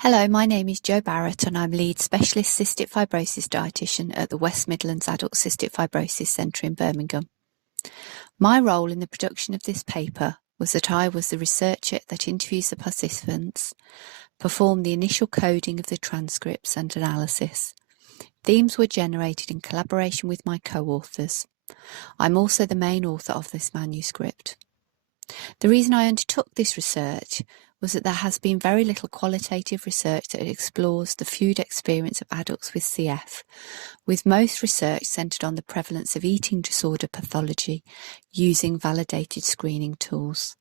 Hello, my name is Jo Barrett and I'm lead specialist cystic fibrosis dietitian at the West Midlands Adult Cystic Fibrosis Centre in Birmingham. My role in the production of this paper was that I was the researcher that interviews the participants, performed the initial coding of the transcripts and analysis. Themes were generated in collaboration with my co-authors. I'm also the main author of this manuscript. The reason I undertook this research was that there has been very little qualitative research that explores the food experience of adults with CF, with most research centred on the prevalence of eating disorder pathology using validated screening tools.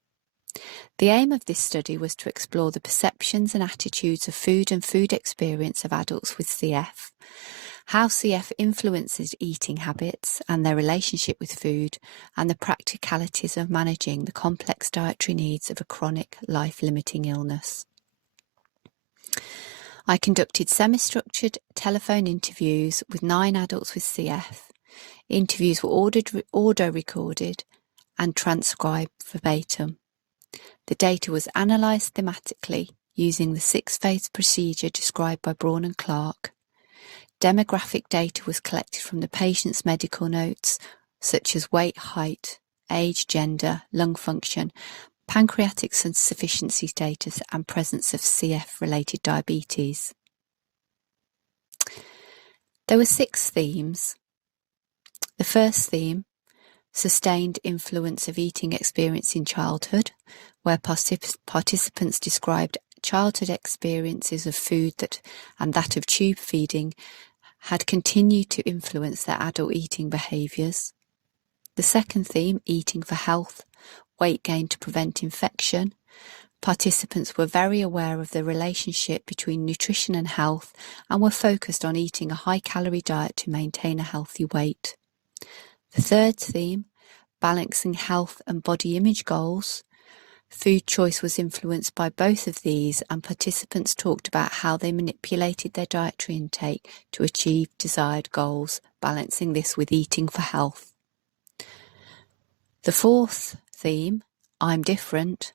The aim of this study was to explore the perceptions and attitudes of food and food experience of adults with CF, how CF influences eating habits and their relationship with food, and the practicalities of managing the complex dietary needs of a chronic, life-limiting illness. I conducted semi-structured telephone interviews with 9 adults with CF. Interviews were auto-recorded and transcribed verbatim. The data was analysed thematically using the 6-phase procedure described by Braun and Clark. Demographic data was collected from the patient's medical notes, such as weight, height, age, gender, lung function, pancreatic insufficiency status, and presence of CF-related diabetes. There were 6 themes. The first theme, sustained influence of eating experience in childhood, where participants described childhood experiences of food and that of tube feeding had continued to influence their adult eating behaviours. The second theme, eating for health, weight gain to prevent infection. Participants were very aware of the relationship between nutrition and health and were focused on eating a high-calorie diet to maintain a healthy weight. The third theme, balancing health and body image goals. Food choice was influenced by both of these, and participants talked about how they manipulated their dietary intake to achieve desired goals, balancing this with eating for health. The fourth theme, I'm different.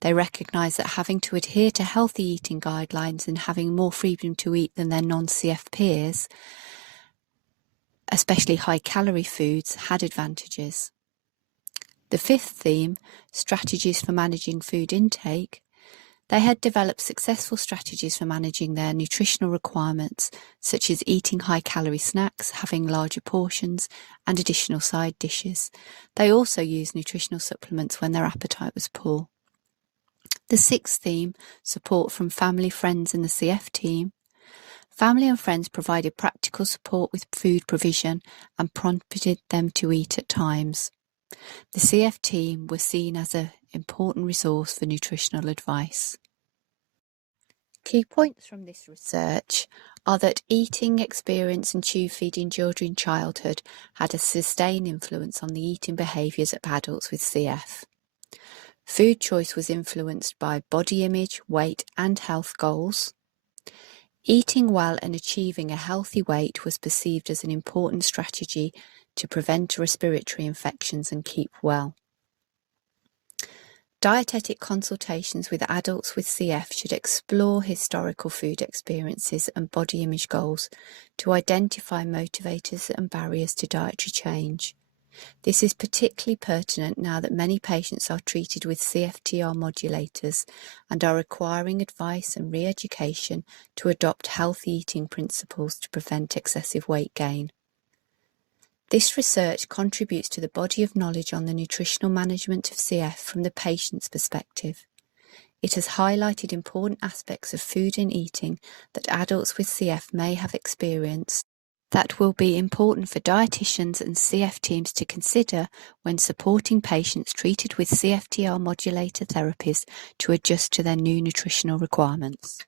They recognised that having to adhere to healthy eating guidelines and having more freedom to eat than their non-CF peers, especially high-calorie foods, had advantages. The fifth theme, strategies for managing food intake. They had developed successful strategies for managing their nutritional requirements, such as eating high-calorie snacks, having larger portions, and additional side dishes. They also used nutritional supplements when their appetite was poor. The sixth theme, support from family, friends, and the CF team. Family and friends provided practical support with food provision and prompted them to eat at times. The CF team was seen as an important resource for nutritional advice. Key points from this research are that eating experience and tube feeding during childhood had a sustained influence on the eating behaviours of adults with CF. Food choice was influenced by body image, weight and health goals. Eating well and achieving a healthy weight was perceived as an important strategy to prevent respiratory infections and keep well. Dietetic consultations with adults with CF should explore historical food experiences and body image goals to identify motivators and barriers to dietary change. This is particularly pertinent now that many patients are treated with CFTR modulators and are requiring advice and re-education to adopt healthy eating principles to prevent excessive weight gain. This research contributes to the body of knowledge on the nutritional management of CF from the patient's perspective. It has highlighted important aspects of food and eating that adults with CF may have experienced that will be important for dietitians and CF teams to consider when supporting patients treated with CFTR modulator therapies to adjust to their new nutritional requirements.